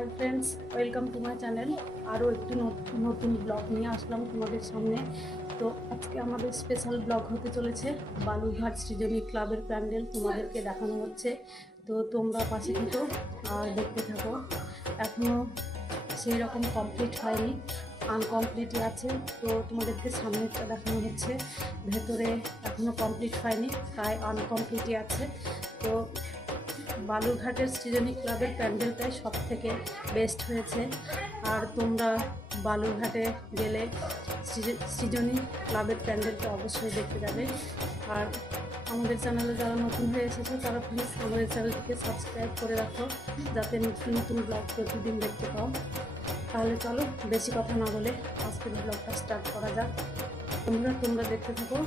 High friends welcome to my channel और एक नतून ब्लग नहीं आसलाम तुम्हारे सामने। तो आज के हमारे स्पेशल ब्लग होते चले बालुरघाट सृजनी क्लाबर पैंडल तुम्हारे देखानो होच्छे। तो तुम्हारा पाशे थेको और देखते थको। एखोनो सेई रकम कमप्लीट हयनि, आनकमप्लीट आछे। तो तुम्हादेरके सामनेटा देखानो होच्छे, भेतरे एखोनो कमप्लीट हयनि ताई आनकमप्लीट आछे। तो बालुरघाटेर सृजनी क्लाबर पैंडलटाई सबथेके बेस्ट हयेछे। और तोमरा बालुरघाटे गेले सृजनी क्लाबर पैंडलटा अवश्य देखते जाबे। और आमादेर चैनेले जारा नतून हये एसेछो तारा प्लिज आमादेर चैनेलटिके सबस्क्राइब करे राखो जाते नतून नतून ब्लग प्रतिदिन देखते पाओ। ताहले चलो बेशी कथा ना बोले आजकेर ब्लगटा स्टार्ट करा जाक। তোমরা देखते থাকো।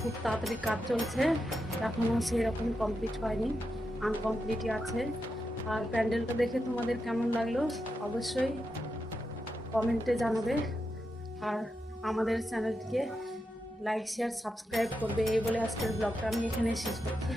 खूब ताड़ाताड़ी काज चलছে এখনো সেই রকম কমপ্লিট হয়নি, আনকমপ্লিটই আছে। আর প্যান্ডেলটা দেখে তোমাদের কেমন লাগলো অবশ্যই কমেন্টে জানাবে। আর আমাদের চ্যানেলটিকে লাইক শেয়ার সাবস্ক্রাইব করবে এই বলে আজকের ব্লগটা আমি এখানে শেষ করছি।